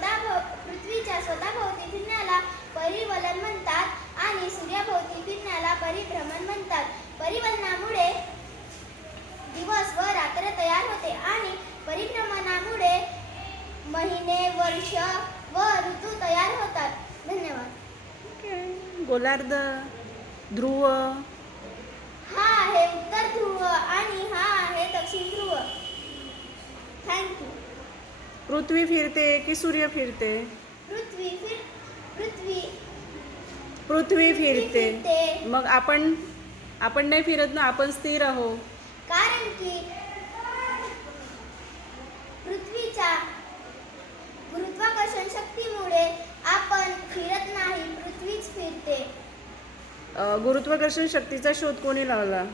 पृथ्वीच्या स्वतःभोवती फिरण्याला परिवलन म्हणतात आणि सूर्याभोवती फिरण्याला परिभ्रमण म्हणतात. परिवलनामुळे दिवस व रात्र तयार होते आणि परिभ्रमणामुळे महिने, वर्ष व ऋतू तयार होतात. धन्यवाद. गोलार्ध, ध्रुव. हा आहे उत्तर ध्रुव आणि हा आहे दक्षिण ध्रुव. थँक्यू. पृथ्वी फिरते की सूर्य फिरते? पृथ्वी फिरते. मग आपण नाही फिरत ना, आपण स्थिर आहो. कारण की पृथ्वीच्या गुरुत्वाकर्षण शक्तीमुळे आपण फिरत नाही, पृथ्वीच फिरते. गुरुत्वाकर्षण शक्तीचा शोध कोणी लावला?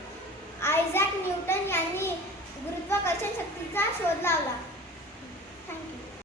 आयझॅक न्यूटन यांनी गुरुत्वाकर्षण शक्तीचा शोध लावला.